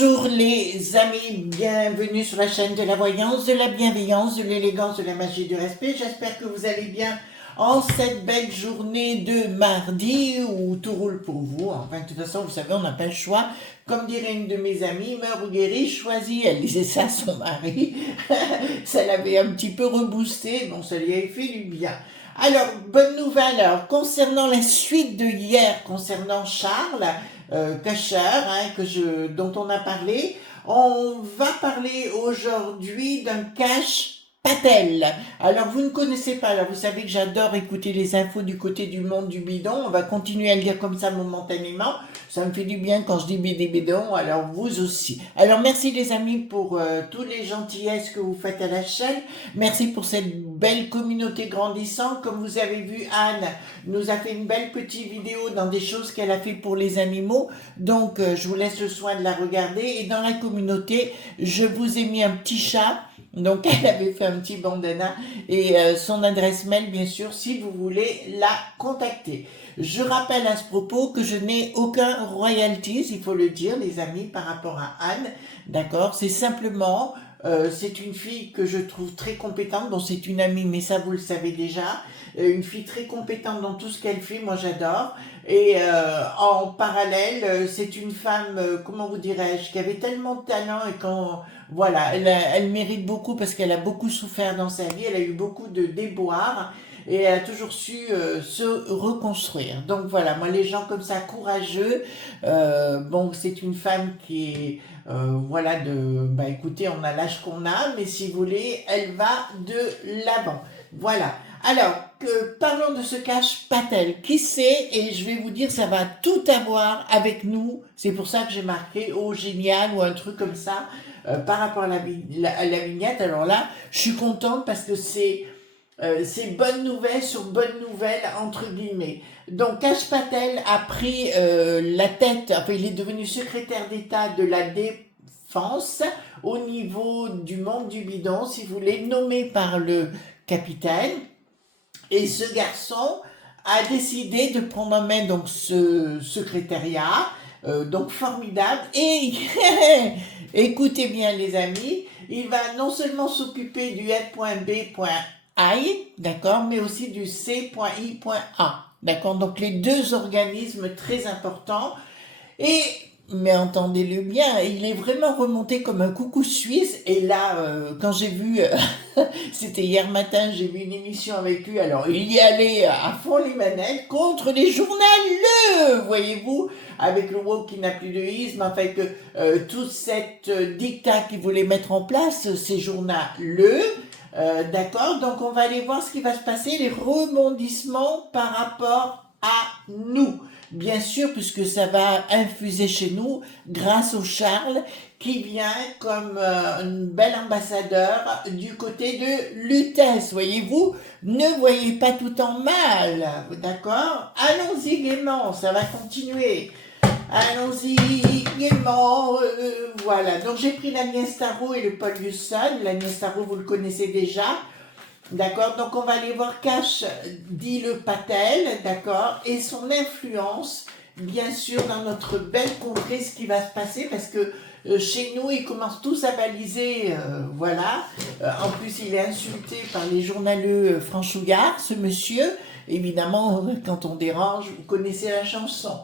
Bonjour les amis, bienvenue sur la chaîne de la voyance, de la bienveillance, de l'élégance, de la magie et du respect. J'espère que vous allez bien en cette belle journée de mardi où tout roule pour vous. Enfin, de toute façon, vous savez, on n'a pas le choix. Comme dirait une de mes amies, meurs ou guéris, choisis. Elle disait ça à son mari. Ça l'avait un petit peu reboosté, bon, ça lui avait fait du bien. Alors, bonne nouvelle, alors, concernant la suite de hier, concernant Charles, Cacheur, dont on a parlé, on va parler aujourd'hui d'un cache Patel. Alors, vous ne connaissez pas, alors vous savez que j'adore écouter les infos du côté du monde du bidon, on va continuer à le dire comme ça momentanément, ça me fait du bien quand je dis bidon, alors vous aussi. Alors, merci les amis pour toutes les gentillesses que vous faites à la chaîne, merci pour cette belle communauté grandissante. Comme vous avez vu, Anne nous a fait une belle petite vidéo dans des choses qu'elle a fait pour les animaux, donc je vous laisse le soin de la regarder. Et dans la communauté, je vous ai mis un petit chat, donc elle avait fait un petit bandana et son adresse mail bien sûr si vous voulez la contacter. Je rappelle à ce propos que je n'ai aucun royalties, il faut le dire les amis, par rapport à Anne, d'accord, c'est simplement... c'est une fille que je trouve très compétente, bon c'est une amie mais ça vous le savez déjà, une fille très compétente dans tout ce qu'elle fait, moi j'adore, et en parallèle c'est une femme, comment vous dirais-je, qui avait tellement de talent et quand, voilà, elle mérite beaucoup parce qu'elle a beaucoup souffert dans sa vie, elle a eu beaucoup de déboires, et elle a toujours su se reconstruire. Donc voilà, moi les gens comme ça, courageux, bon c'est une femme qui est... voilà, écoutez, on a l'âge qu'on a, mais si vous voulez, elle va de l'avant. Voilà. Alors, parlons de ce cache Patel. Qui c'est? Et je vais vous dire, ça va tout avoir avec nous. C'est pour ça que j'ai marqué, oh génial, ou un truc comme ça, par rapport à la vignette. Alors là, je suis contente parce que c'est bonne nouvelle sur bonne nouvelle, entre guillemets. Donc, Cache Patel a pris la tête, enfin, il est devenu secrétaire d'État de la Défense au niveau du monde du bidon, si vous voulez, nommé par le capitaine. Et ce garçon a décidé de prendre en main donc ce secrétariat, donc formidable. Et écoutez bien les amis, il va non seulement s'occuper du F.B.I, d'accord, mais aussi du C.I.A, d'accord. Donc les deux organismes très importants. Et, mais entendez-le bien, il est vraiment remonté comme un coucou suisse. Et là, quand j'ai vu, c'était hier matin, j'ai vu une émission avec lui. Alors, il y allait à fond les manettes contre les journaleux, voyez-vous, avec le woke qui n'a plus de isme, enfin que toute cette dictat qu'il voulait mettre en place, ces journaleux. D'accord, donc on va aller voir ce qui va se passer, les rebondissements par rapport à nous. Bien sûr, puisque ça va infuser chez nous grâce au Charles qui vient comme un bel ambassadeur du côté de Lutèce, voyez-vous. Ne voyez pas tout en mal, d'accord? Allons-y gaiement, ça va continuer. Allons-y gaiement, voilà. Donc j'ai pris l'Agnès Tarot et le Paul Husson. L'Agnès Tarot, vous le connaissez déjà. D'accord, donc on va aller voir Cache, dit le Patel, d'accord, et son influence, bien sûr, dans notre belle contrée, ce qui va se passer, parce que chez nous, ils commencent tous à baliser, voilà. En plus, il est insulté par les journaleux franchouillards, ce monsieur. Évidemment, quand on dérange, vous connaissez la chanson.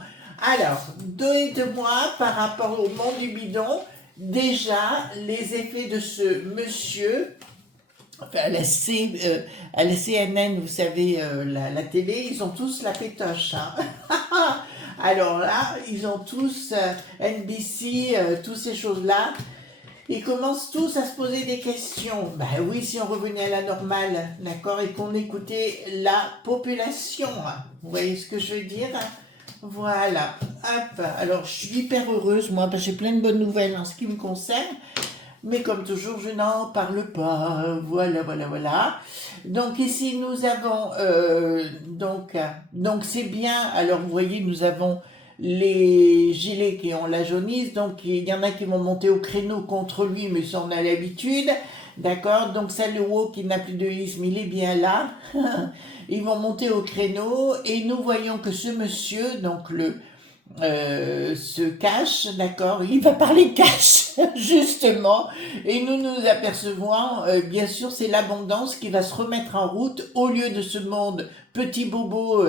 Alors, dites-moi, par rapport au monde du bidon, déjà, les effets de ce monsieur... Enfin, à la CNN, vous savez, la télé, ils ont tous la pétoche. Hein. Alors là, ils ont tous NBC, toutes ces choses-là. Ils commencent tous à se poser des questions. Ben oui, si on revenait à la normale, d'accord, et qu'on écoutait la population. Vous voyez ce que je veux dire? Voilà. Hop. Alors, je suis hyper heureuse, moi, parce que j'ai plein de bonnes nouvelles en ce qui me concerne. Mais comme toujours, je n'en parle pas. Voilà, voilà, voilà. Donc ici, nous avons... donc c'est bien. Alors, vous voyez, nous avons les gilets qui ont la jaunisse. Donc, il y en a qui vont monter au créneau contre lui, mais ça, on a l'habitude. D'accord? Donc, ça, le woke qui n'a plus de isme, il est bien là. Ils vont monter au créneau. Et nous voyons que ce monsieur, donc se cache, d'accord, il va parler cash, justement, et nous nous apercevons, bien sûr, c'est l'abondance qui va se remettre en route au lieu de ce monde petit bobo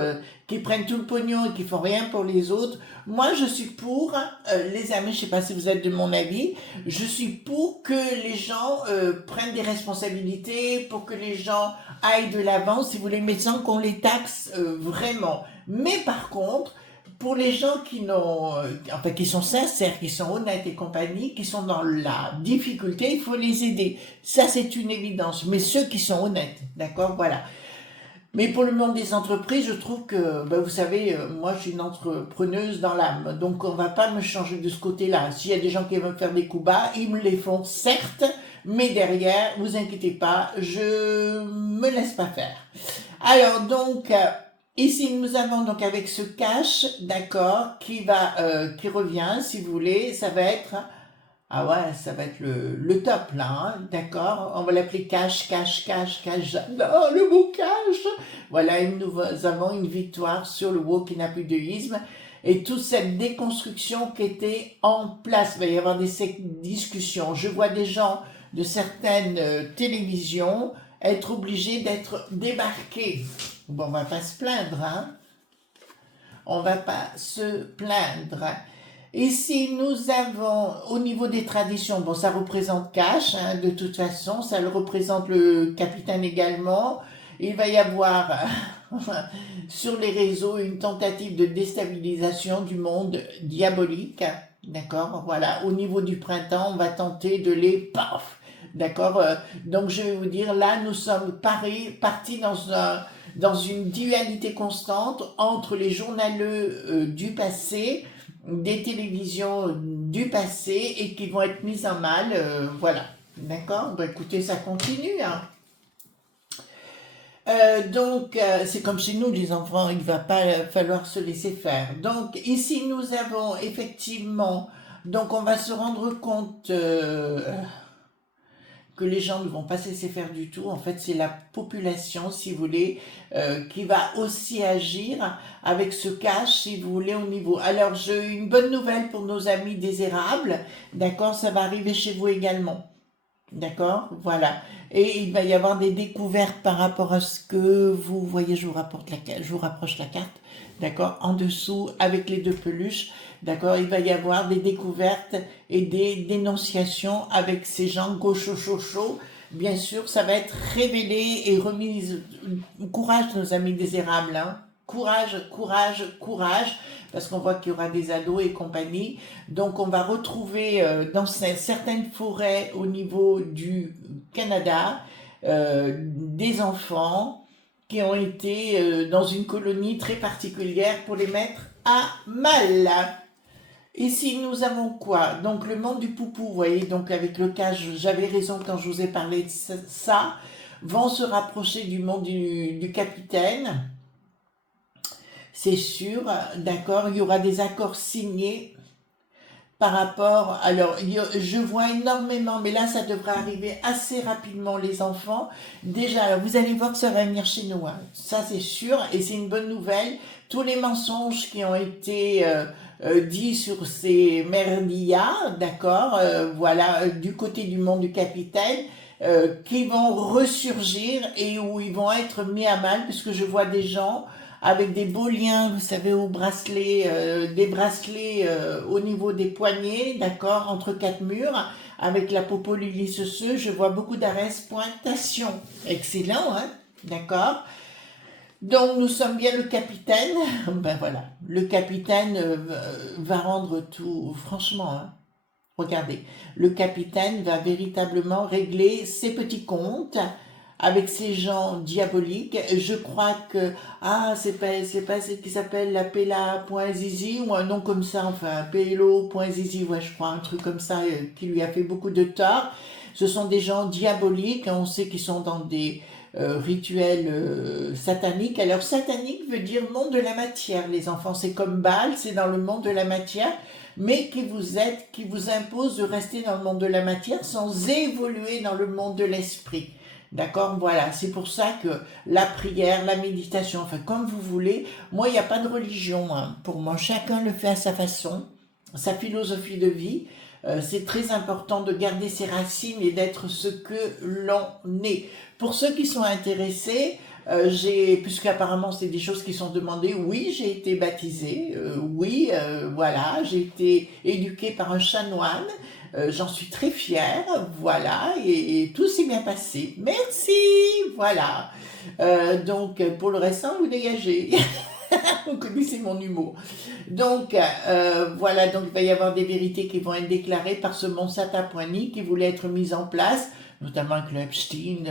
qui prennent tout le pognon et qui font rien pour les autres. Moi, je suis pour, les amis, je sais pas si vous êtes de mon avis, je suis pour que les gens prennent des responsabilités, pour que les gens aillent de l'avant, si vous voulez, mais sans qu'on les taxe vraiment. Mais par contre, pour les gens qui n'ont, enfin, qui sont sincères, qui sont honnêtes et compagnie, qui sont dans la difficulté, il faut les aider. Ça, c'est une évidence. Mais ceux qui sont honnêtes, d'accord, voilà. Mais pour le monde des entreprises, je trouve que, ben, vous savez, moi, je suis une entrepreneuse dans l'âme, donc on va pas me changer de ce côté-là. S'il y a des gens qui veulent me faire des coups bas, ils me les font, certes, mais derrière, vous inquiétez pas, je me laisse pas faire. Alors, donc, ici, nous avons donc avec ce cash, d'accord, qui revient, si vous voulez, ça va être, ah ouais, ça va être le top là, hein, d'accord, on va l'appeler cash, cash, cash, cash, j'adore le mot cash. Voilà, et nous avons une victoire sur le woke inappuisme et toute cette déconstruction qui était en place. Il va y avoir des discussions. Je vois des gens de certaines télévisions être obligés d'être débarqués. Bon, on va pas se plaindre, hein. On va pas se plaindre. Ici, nous avons, au niveau des traditions, bon, ça représente cash, hein, de toute façon, ça le représente le capitaine également. Il va y avoir sur les réseaux une tentative de déstabilisation du monde diabolique, d'accord, voilà. Au niveau du printemps, on va tenter de les paf, d'accord. Donc, je vais vous dire, là, nous sommes partis dans une dualité constante entre les journaleux du passé, des télévisions du passé et qui vont être mises en mal, voilà. D'accord. Ben, écoutez, ça continue, hein. Donc, c'est comme chez nous, les enfants, il va pas falloir se laisser faire. Donc, ici, nous avons effectivement, donc on va se rendre compte que les gens ne vont pas se laisser faire du tout. En fait, c'est la population, si vous voulez, qui va aussi agir avec ce cash, si vous voulez, au niveau. Alors, j'ai une bonne nouvelle pour nos amis désérables. D'accord, ça va arriver chez vous également. D'accord, voilà. Et il va y avoir des découvertes par rapport à ce que vous voyez. Je vous rapproche la carte. D'accord, en dessous avec les deux peluches. D'accord, il va y avoir des découvertes et des dénonciations avec ces gens gaucho chaud. Bien sûr, ça va être révélé et remis. Courage, nos amis désérables, hein. Courage, courage, courage, parce qu'on voit qu'il y aura des ados et compagnie. Donc, on va retrouver dans certaines forêts au niveau du Canada des enfants qui ont été dans une colonie très particulière pour les mettre à mal. Ici, nous avons quoi? Donc, le monde du poupou, vous voyez, donc avec le cas, j'avais raison quand je vous ai parlé de ça, vont se rapprocher du monde du capitaine. C'est sûr, d'accord, il y aura des accords signés par rapport, alors je vois énormément, mais là ça devrait arriver assez rapidement les enfants. Déjà, vous allez voir que ça va venir chez nous, hein. Ça c'est sûr, et c'est une bonne nouvelle. Tous les mensonges qui ont été dits sur ces merdillas, d'accord, voilà, du côté du monde du capitaine, qui vont ressurgir et où ils vont être mis à mal, puisque je vois des gens avec des beaux liens, vous savez, au bracelet, des bracelets au niveau des poignets, d'accord, entre quatre murs, avec la popo Lily Ceceux, je vois beaucoup d'arrêts pointation. Excellent, hein, d'accord. Donc nous sommes bien le capitaine, ben voilà, le capitaine va rendre tout, franchement, hein. Regardez, le capitaine va véritablement régler ses petits comptes avec ces gens diaboliques. Je crois que, c'est pas celle qui s'appelle la Pella.zizi ou un nom comme ça, enfin, Pello.zizi, ouais, je crois, un truc comme ça qui lui a fait beaucoup de tort. Ce sont des gens diaboliques, on sait qu'ils sont dans des rituels sataniques. Alors, satanique veut dire monde de la matière, les enfants, c'est comme Baal, c'est dans le monde de la matière, mais qui vous impose de rester dans le monde de la matière sans évoluer dans le monde de l'esprit. D'accord? Voilà, c'est pour ça que la prière, la méditation, enfin comme vous voulez, moi il n'y a pas de religion, hein. Pour moi, chacun le fait à sa façon, sa philosophie de vie. C'est très important de garder ses racines et d'être ce que l'on est. Pour ceux qui sont intéressés, puisqu'apparemment c'est des choses qui sont demandées, oui, j'ai été baptisée, oui, voilà, j'ai été éduquée par un chanoine, j'en suis très fière, voilà, et tout s'est bien passé. Merci, voilà. Donc, pour le restant, vous dégagez. Vous connaissez mon humour. Donc, voilà, donc il va y avoir des vérités qui vont être déclarées par ce Monsata Poigny qui voulait être mis en place, notamment avec le Epstein,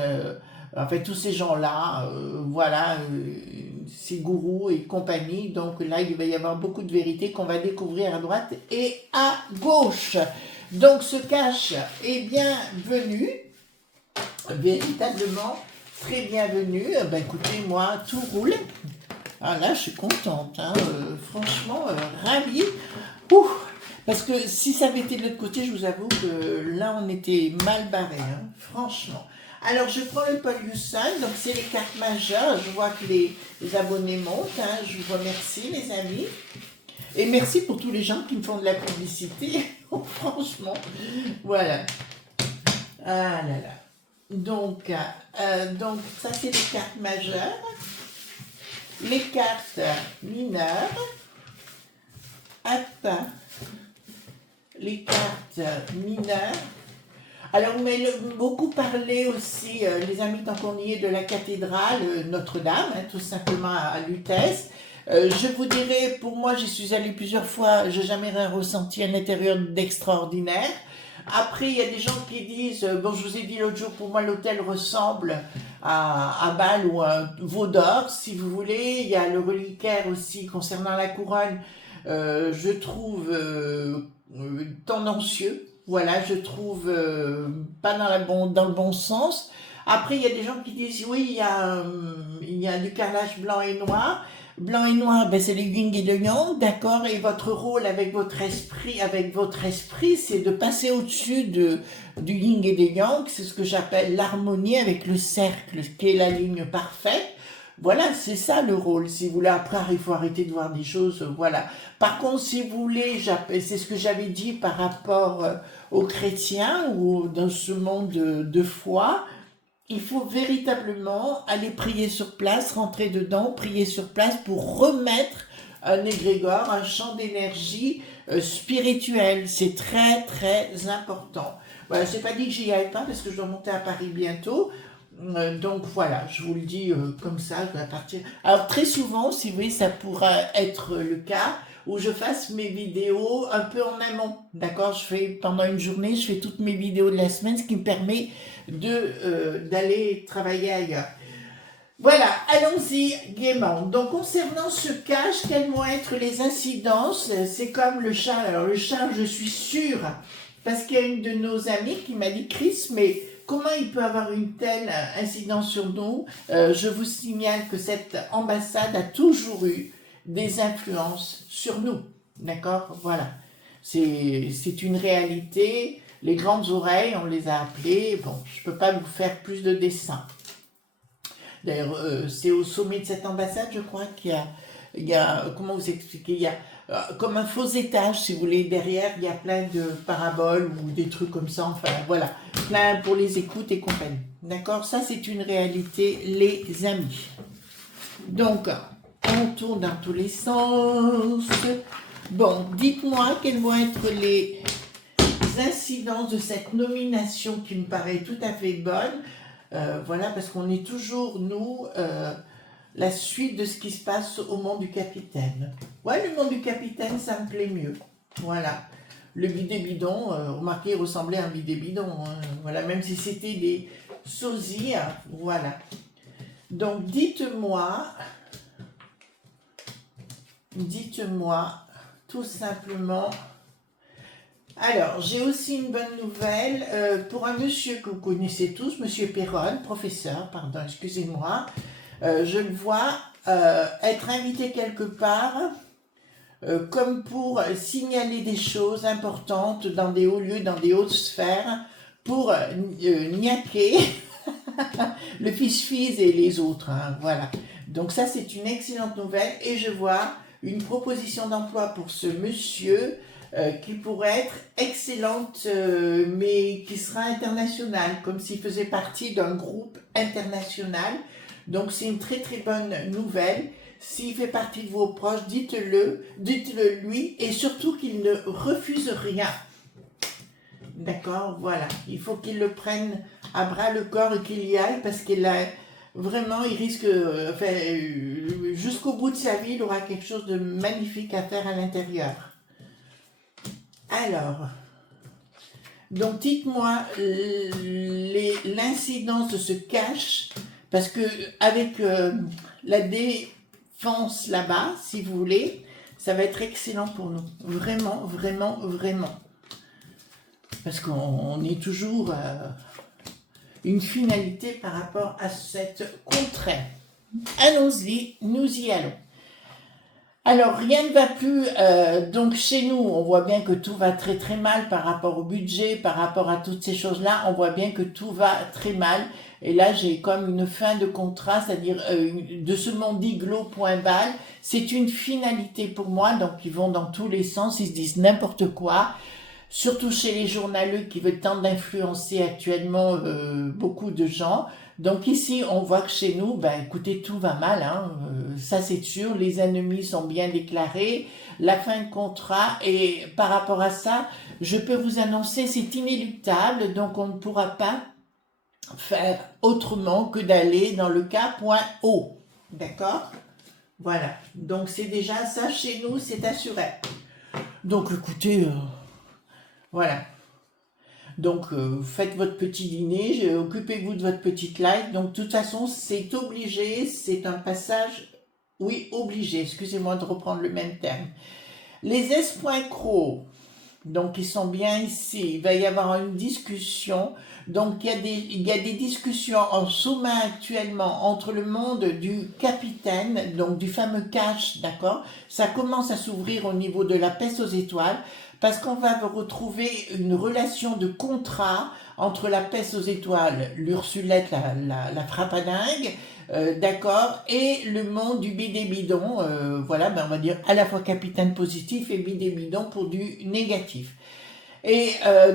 en fait, tous ces gens-là, voilà, ces gourous et compagnie. Donc là, il va y avoir beaucoup de vérités qu'on va découvrir à droite et à gauche. Donc ce cache est bienvenu, véritablement très bienvenu. Ben, écoutez, moi, tout roule. Ah là, je suis contente, hein, franchement, ravie. Ouh, parce que si ça avait été de l'autre côté, je vous avoue que là, on était mal barré, hein, franchement. Alors, je prends le Paul Yusan, donc c'est les cartes majeures. Je vois que les abonnés montent, hein, je vous remercie, les amis. Et merci pour tous les gens qui me font de la publicité, franchement. Voilà. Ah là là. Donc ça, c'est les cartes majeures. Les cartes mineures, hop, les cartes mineures. Alors, vous m'avez beaucoup parlé aussi, les amis, tant qu'on y est, de la cathédrale Notre-Dame, hein, tout simplement à Lutèce. Je vous dirais, pour moi, j'y suis allée plusieurs fois, j'ai jamais rien ressenti à l'intérieur d'extraordinaire. Après, il y a des gens qui disent, bon, je vous ai dit l'autre jour, pour moi, l'hôtel ressemble à Bâle ou à Veau d'Or, si vous voulez. Il y a le reliquaire aussi concernant la couronne, je trouve tendancieux. Voilà, je trouve pas dans le bon sens. Après, il y a des gens qui disent, oui, il y a du carrelage blanc et noir. Blanc et noir, ben c'est le yin et le yang, d'accord, et votre rôle avec votre esprit, c'est de passer au-dessus du yin et du yang, c'est ce que j'appelle l'harmonie avec le cercle, qui est la ligne parfaite. Voilà, c'est ça le rôle. Si vous voulez, après, il faut arrêter de voir des choses, voilà. Par contre, si vous voulez, c'est ce que j'avais dit par rapport aux chrétiens ou dans ce monde de foi, il faut véritablement aller prier sur place, rentrer dedans, prier sur place pour remettre un égrégore, un champ d'énergie spirituelle. C'est très, très important. Voilà, je n'ai pas dit que j'y aille pas parce que je dois monter à Paris bientôt. Donc voilà, je vous le dis comme ça, je vais partir. Alors très souvent, si vous voulez, ça pourra être le cas où je fasse mes vidéos un peu en amont. D'accord, pendant une journée, je fais toutes mes vidéos de la semaine, ce qui me permet d'aller travailler ailleurs. Voilà, allons-y gaiement. Donc concernant ce cache, quelles vont être les incidences? C'est comme le chat. Alors le chat, je suis sûre, parce qu'il y a une de nos amies qui m'a dit, Chris, mais comment il peut avoir une telle incidence sur nous? Je vous signale que cette ambassade a toujours eu des influences sur nous. D'accord? Voilà. C'est une réalité. Les grandes oreilles, on les a appelées. Bon, je ne peux pas vous faire plus de dessins. D'ailleurs, c'est au sommet de cette ambassade, je crois, qu'il y a, comment vous expliquer, il y a comme un faux étage, si vous voulez. Derrière, il y a plein de paraboles ou des trucs comme ça. Enfin, voilà, plein pour les écoutes et compagnie. D'accord? Ça, c'est une réalité, les amis. Donc, on tourne dans tous les sens. Bon, dites-moi quelles vont être les incidences de cette nomination qui me paraît tout à fait bonne. Voilà, parce qu'on est toujours, nous, la suite de ce qui se passe au monde du capitaine. Ouais, le monde du capitaine, ça me plaît mieux. Voilà. Le bidet-bidon, remarquez, il ressemblait à un bidet-bidon. Hein. Voilà, même si c'était des sosies. Hein. Voilà. Donc, dites-moi, tout simplement. Alors, j'ai aussi une bonne nouvelle pour un monsieur que vous connaissez tous, monsieur Perron, professeur, pardon, excusez-moi. Je le vois être invité quelque part comme pour signaler des choses importantes dans des hauts lieux, dans des hautes sphères, pour niaquer le fils-fils et les autres, hein, voilà. Donc ça, c'est une excellente nouvelle et je vois une proposition d'emploi pour ce monsieur qui pourrait être excellente, mais qui sera internationale, comme s'il faisait partie d'un groupe international. Donc c'est une très très bonne nouvelle. S'il fait partie de vos proches, dites-le lui, et surtout qu'il ne refuse rien. D'accord, voilà. Il faut qu'il le prenne à bras le corps et qu'il y aille, parce qu'il a vraiment, il risque, jusqu'au bout de sa vie, il aura quelque chose de magnifique à faire à l'intérieur. Alors, donc dites-moi l'incidence de ce cash, parce que avec la défense là-bas, si vous voulez, ça va être excellent pour nous. Vraiment, vraiment, vraiment. Parce qu'on est toujours une finalité par rapport à cette contrée. Allons-y, nous y allons. Alors, rien ne va plus, donc chez nous, on voit bien que tout va très très mal par rapport au budget, par rapport à toutes ces choses-là, on voit bien que tout va très mal. Et là, j'ai comme une fin de contrat, c'est-à-dire de ce mondiglo point balle. C'est une finalité pour moi, donc ils vont dans tous les sens, ils se disent n'importe quoi. Surtout chez les journaleux qui veulent tant d'influencer actuellement beaucoup de gens. Donc ici, on voit que chez nous, ben écoutez, tout va mal, hein, ça c'est sûr, les ennemis sont bien déclarés, la fin de contrat, et par rapport à ça, je peux vous annoncer, c'est inéluctable, donc on ne pourra pas faire autrement que d'aller dans le cas point haut, d'accord? Voilà, donc c'est déjà ça, chez nous, c'est assuré. Donc écoutez, voilà. Donc, faites votre petit dîner, occupez-vous de votre petite life. Donc, de toute façon, c'est obligé, c'est un passage, oui, obligé, excusez-moi de reprendre le même terme. Les espoincrocs, donc ils sont bien ici, il va y avoir une discussion. Donc, il y a des discussions en sous-main actuellement entre le monde du capitaine, donc du fameux cash, d'accord? Ça commence à s'ouvrir au niveau de la peste aux étoiles, parce qu'on va retrouver une relation de contrat entre la peste aux étoiles, l'Ursulette, la frappadingue, d'accord, et le monde du bidé-bidon, voilà, ben on va dire à la fois capitaine positif et bidé-bidon pour du négatif. Et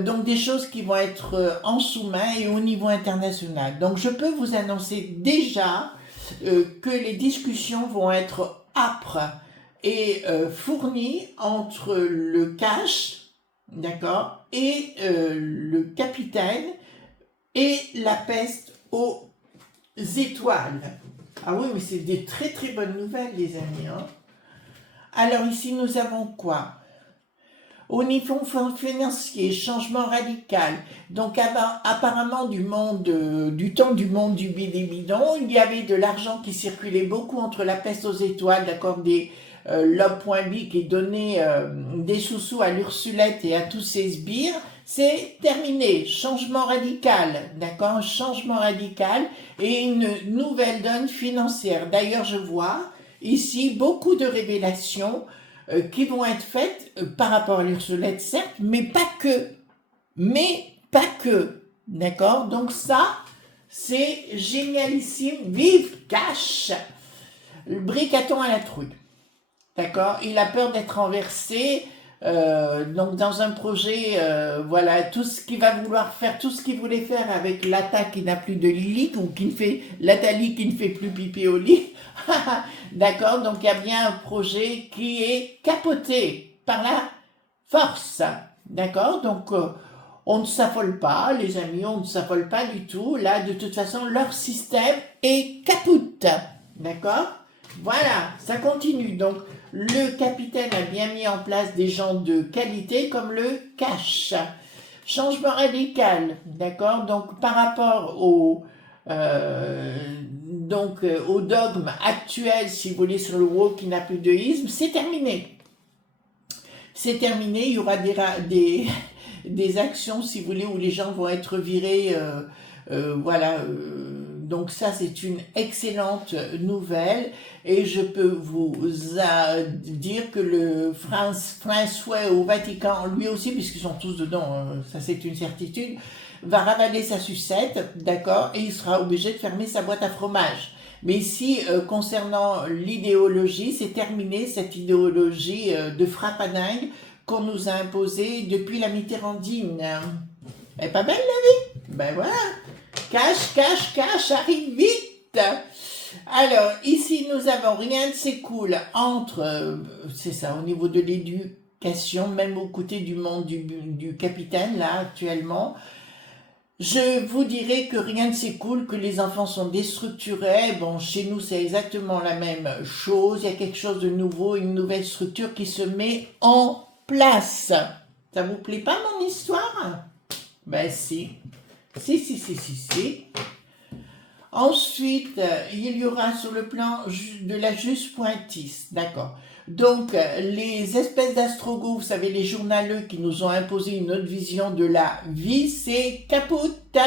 donc des choses qui vont être en sous-main et au niveau international. Donc je peux vous annoncer déjà que les discussions vont être âpres et fournies entre le cash, d'accord, et le capitaine et la peste aux étoiles. Ah oui, mais c'est des très très bonnes nouvelles, les amis, hein. Alors ici, nous avons quoi? Au niveau financier, changement radical. Donc apparemment du temps du monde du bidé-bidon, il y avait de l'argent qui circulait beaucoup entre la peste aux étoiles, d'accord, des Lob.B qui donnait des sous-sous à l'Ursulette et à tous ses sbires. C'est terminé, changement radical, d'accord, changement radical et une nouvelle donne financière. D'ailleurs, je vois ici beaucoup de révélations qui vont être faites par rapport à l'Ursulette, certes, mais pas que. D'accord? Donc ça, c'est génialissime. Vive Cash! Le bricaton à la trouille. D'accord? Il a peur d'être renversé. Donc dans un projet, voilà, tout ce qu'il va vouloir faire, tout ce qu'il voulait faire avec l'attaque qui n'a plus de lit, ou qui ne fait, l'Atali qui ne fait plus pipi au lit. D'accord, donc il y a bien un projet qui est capoté par la force. D'accord, donc on ne s'affole pas, les amis, on ne s'affole pas du tout. Là, de toute façon, leur système est capote. D'accord? Voilà, ça continue. Donc, le capitaine a bien mis en place des gens de qualité comme le cash. Changement radical, d'accord? Donc, par rapport au dogme actuel, si vous voulez, sur le woke qui n'a plus de isme, c'est terminé. C'est terminé, il y aura des actions, si vous voulez, où les gens vont être virés, voilà. Donc ça, c'est une excellente nouvelle et je peux vous dire que le François au Vatican, lui aussi, puisqu'ils sont tous dedans, ça c'est une certitude, va ravaler sa sucette, d'accord, et il sera obligé de fermer sa boîte à fromage. Mais ici, concernant l'idéologie, c'est terminé cette idéologie de frappadingue qu'on nous a imposée depuis la Mitterrandine. Elle est pas belle la vie? Ben voilà. Cache, cache, cache, arrive vite. Alors, ici, nous avons rien de s'écoule entre, c'est ça, au niveau de l'éducation, même aux côtés du monde du capitaine, là, actuellement. Je vous dirais que rien ne s'écoule, que les enfants sont déstructurés. Bon, chez nous, c'est exactement la même chose. Il y a quelque chose de nouveau, une nouvelle structure qui se met en place. Ça vous plaît pas, mon histoire? Ben si. Si. Ensuite, il y aura sur le plan de la juste pointisse, d'accord. Donc, les espèces d'astrogoths, vous savez, les journaleux qui nous ont imposé une autre vision de la vie, c'est capote,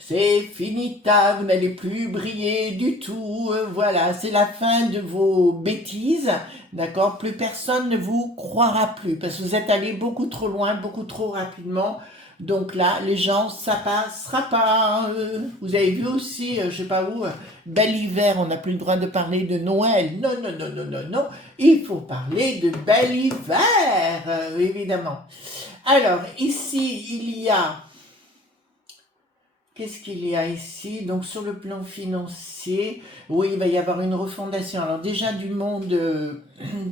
c'est finita, vous n'allez plus briller du tout, voilà, c'est la fin de vos bêtises, d'accord. Plus personne ne vous croira plus, parce que vous êtes allé beaucoup trop loin, beaucoup trop rapidement. Donc là, les gens, ça passera pas. Vous avez vu aussi, je sais pas où, bel hiver, on n'a plus le droit de parler de Noël. Non. Il faut parler de bel hiver, évidemment. Alors, ici, il y a... Qu'est-ce qu'il y a ici? Donc, sur le plan financier, oui, il va y avoir une refondation. Alors, déjà, du monde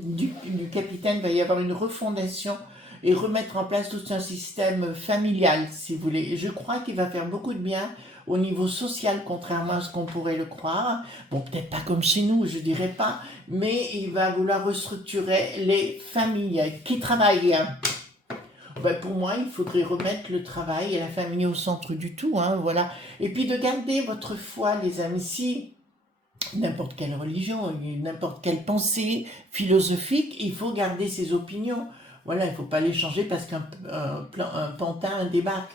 du capitaine, il va y avoir une refondation et remettre en place tout un système familial, si vous voulez. Et je crois qu'il va faire beaucoup de bien au niveau social, contrairement à ce qu'on pourrait le croire. Bon, peut-être pas comme chez nous, je dirais pas, mais il va vouloir restructurer les familles qui travaillent. Ben, pour moi, il faudrait remettre le travail et la famille au centre du tout, hein, voilà. Et puis de garder votre foi, les amis, si n'importe quelle religion, n'importe quelle pensée philosophique, il faut garder ses opinions. Voilà, il ne faut pas les changer parce qu'un pantin débarque.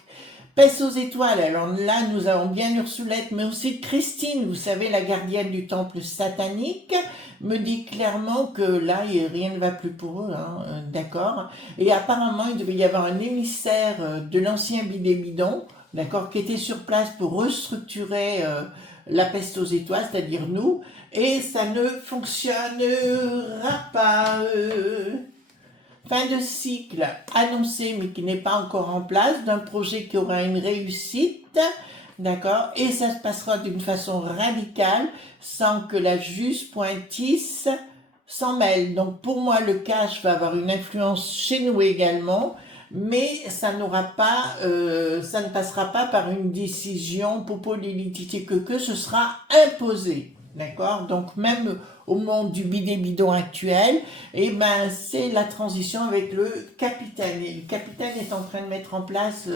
Pèse aux étoiles. Alors là, nous avons bien Ursulette, mais aussi Christine, vous savez, la gardienne du temple satanique, me dit clairement que là, rien ne va plus pour eux, hein, d'accord. Et apparemment, il devait y avoir un émissaire de l'ancien bidé-bidon, d'accord, qui était sur place pour restructurer la peste aux étoiles, c'est-à-dire nous, et ça ne fonctionnera pas. Fin de cycle annoncé mais qui n'est pas encore en place, d'un projet qui aura une réussite, d'accord, et ça se passera d'une façon radicale sans que la juste pointisse s'en mêle. Donc pour moi le cash va avoir une influence chez nous également, mais ça n'aura pas, ça ne passera pas par une décision popolélitité que ce sera imposé. D'accord? Donc même au monde du bidé-bidon actuel, eh ben, c'est la transition avec le capitaine. Et le capitaine est en train de mettre en place,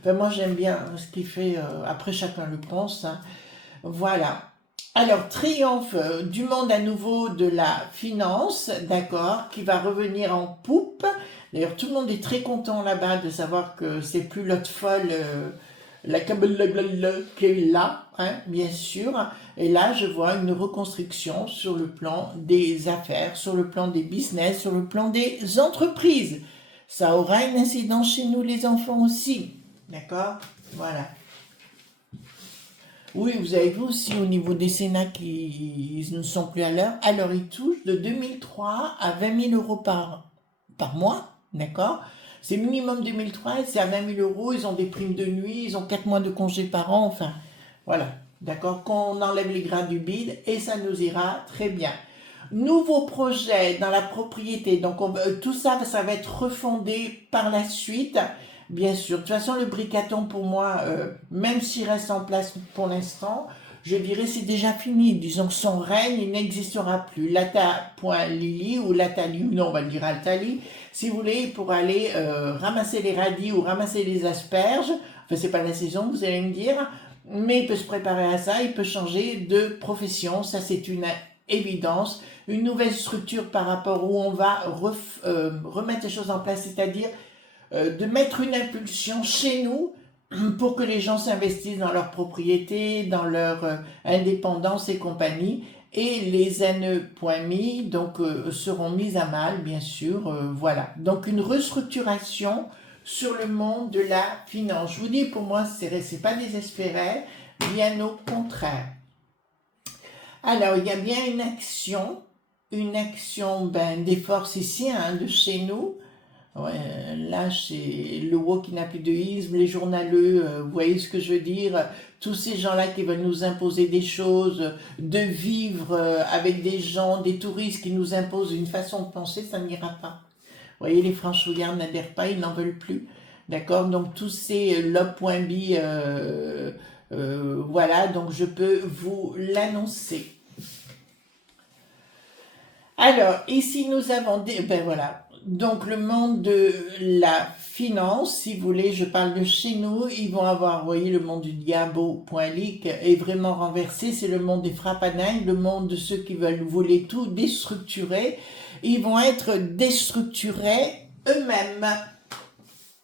enfin moi j'aime bien ce qu'il fait, après chacun le pense, hein. Voilà. Alors, triomphe du monde à nouveau de la finance, d'accord, qui va revenir en poupe. D'ailleurs, tout le monde est très content là-bas de savoir que c'est plus l'autre folle, la cabelle qui est là, hein, bien sûr. Et là, je vois une reconstruction sur le plan des affaires, sur le plan des business, sur le plan des entreprises. Ça aura une incidence chez nous, les enfants aussi. D'accord? Voilà. Oui, vous avez vu aussi au niveau des Sénats qui ne sont plus à l'heure. Alors, ils touchent de 2003 à 20 000 euros par mois. D'accord? C'est minimum 2003 et c'est à 20 000 euros. Ils ont des primes de nuit, ils ont 4 mois de congé par an. Enfin, voilà. D'accord? Qu'on enlève les grains du bide et ça nous ira très bien. Nouveau projet dans la propriété. Donc, tout ça, ça va être refondé par la suite. Bien sûr. De toute façon, le bricaton, pour moi, même s'il reste en place pour l'instant, je dirais c'est déjà fini. Disons que son règne, il n'existera plus. Lata.lili ou Latali, non, on va le dire Altali, si vous voulez, pour aller ramasser les radis ou ramasser les asperges. Enfin, c'est pas la saison, vous allez me dire. Mais il peut se préparer à ça, il peut changer de profession. Ça, c'est une évidence. Une nouvelle structure par rapport où on va remettre les choses en place, c'est-à-dire de mettre une impulsion chez nous pour que les gens s'investissent dans leur propriété, dans leur indépendance et compagnie. Et les NE.mi donc seront mises à mal, bien sûr. Voilà. Donc une restructuration sur le monde de la finance. Je vous dis, pour moi, c'est pas désespéré, bien au contraire. Alors, il y a bien une action des forces ici, hein, de chez nous. Ouais, là, c'est le walking happyisme, les journaleux, vous voyez ce que je veux dire? Tous ces gens-là qui veulent nous imposer des choses, de vivre avec des gens, des touristes qui nous imposent une façon de penser, ça n'ira pas. Vous voyez, les franchouillards n'adhèrent pas, ils n'en veulent plus. D'accord? Donc, tous ces lob.bi, voilà, donc je peux vous l'annoncer. Alors, ici, nous avons des... Ben voilà. Donc, le monde de la finance, si vous voulez, je parle de chez nous, ils vont avoir, vous voyez, le monde du diabo.lic est vraiment renversé, c'est le monde des frappadingues, le monde de ceux qui veulent voler tout déstructurer. Ils vont être déstructurés eux-mêmes.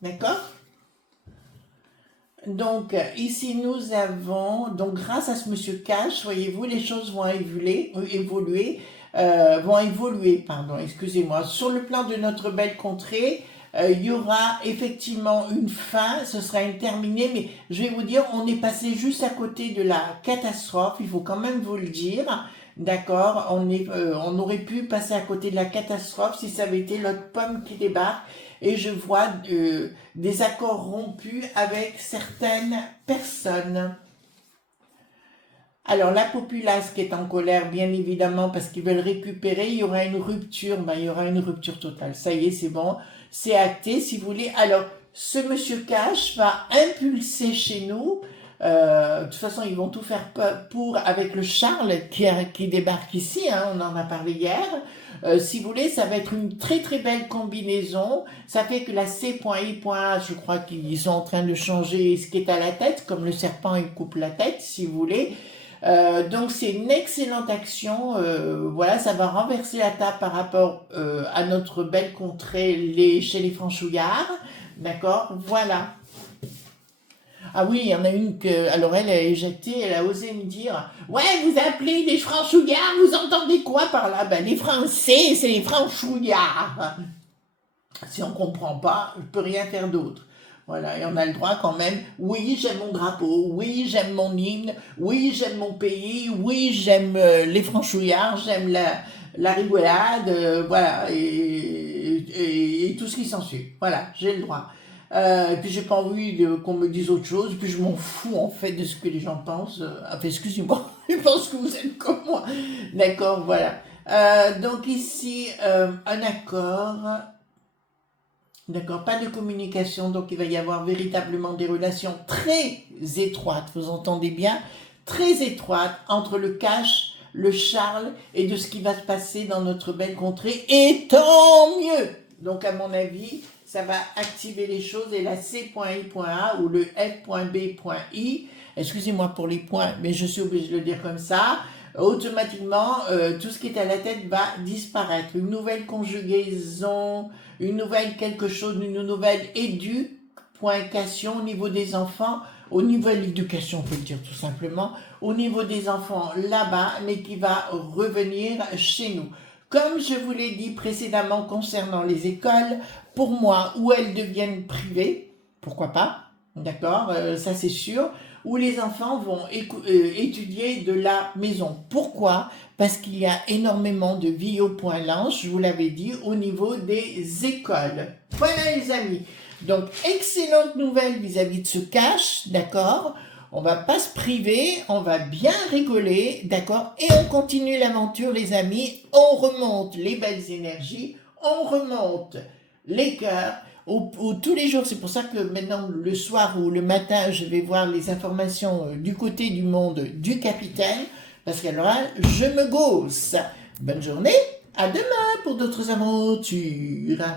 D'accord? Donc, ici, nous avons, donc grâce à ce monsieur Cash, voyez-vous, les choses vont évoluer, excusez-moi. Sur le plan de notre belle contrée, il y aura effectivement une fin, ce sera terminé, mais je vais vous dire, on est passé juste à côté de la catastrophe, il faut quand même vous le dire, d'accord, on aurait pu passer à côté de la catastrophe si ça avait été l'autre pomme qui débarque, et je vois des accords rompus avec certaines personnes. Alors, la populace qui est en colère, bien évidemment, parce qu'ils veulent récupérer, il y aura une rupture, il y aura une rupture totale. Ça y est, c'est bon, c'est acté, si vous voulez. Alors, ce monsieur Cash va impulser chez nous, de toute façon, ils vont tout faire pour, avec le Charles qui débarque ici, hein, on en a parlé hier. Si vous voulez, ça va être une très très belle combinaison. Ça fait que la C.I.A, je crois qu'ils sont en train de changer ce qui est à la tête, comme le serpent, il coupe la tête, si vous voulez. Donc c'est une excellente action, voilà, ça va renverser la table par rapport à notre belle contrée chez les franchouillards, d'accord, voilà. Ah oui, il y en a une alors elle a éjecté, elle a osé me dire, ouais, vous appelez les franchouillards, vous entendez quoi par là? Ben les Français, c'est les franchouillards. Si on comprend pas, je peux rien faire d'autre. Voilà, et on a le droit quand même, oui, j'aime mon drapeau, oui, j'aime mon hymne, oui, j'aime mon pays, oui, j'aime les franchouillards, j'aime la rigolade, voilà, et tout ce qui s'ensuit. Voilà, j'ai le droit. Et puis j'ai pas envie qu'on me dise autre chose, et puis je m'en fous en fait de ce que les gens pensent. Enfin, excusez-moi, je pense que vous êtes comme moi. D'accord, voilà. Donc ici, un accord... D'accord, pas de communication, donc il va y avoir véritablement des relations très étroites, vous entendez bien, très étroites entre le Cash, le Charles et de ce qui va se passer dans notre belle contrée, et tant mieux. Donc à mon avis, ça va activer les choses et la C.I.A ou le F.B.I, excusez-moi pour les points, mais je suis obligée de le dire comme ça, automatiquement, tout ce qui est à la tête va disparaître. Une nouvelle conjugaison, une nouvelle quelque chose, une nouvelle éducation au niveau des enfants, au niveau de l'éducation, on peut le dire tout simplement, au niveau des enfants là-bas, mais qui va revenir chez nous. Comme je vous l'ai dit précédemment concernant les écoles, pour moi, où elles deviennent privées, pourquoi pas, d'accord, ça c'est sûr, où les enfants vont étudier de la maison. Pourquoi? Parce qu'il y a énormément de vie au point lance, je vous l'avais dit, au niveau des écoles. Voilà les amis. Donc, excellente nouvelle vis-à-vis de ce Cash, d'accord? On va pas se priver, on va bien rigoler, d'accord? Et on continue l'aventure les amis, on remonte les belles énergies, on remonte les cœurs, tous les jours, c'est pour ça que maintenant le soir ou le matin, je vais voir les informations du côté du monde du capitaine, parce qu'alors là, je me gausse. Bonne journée, à demain pour d'autres aventures.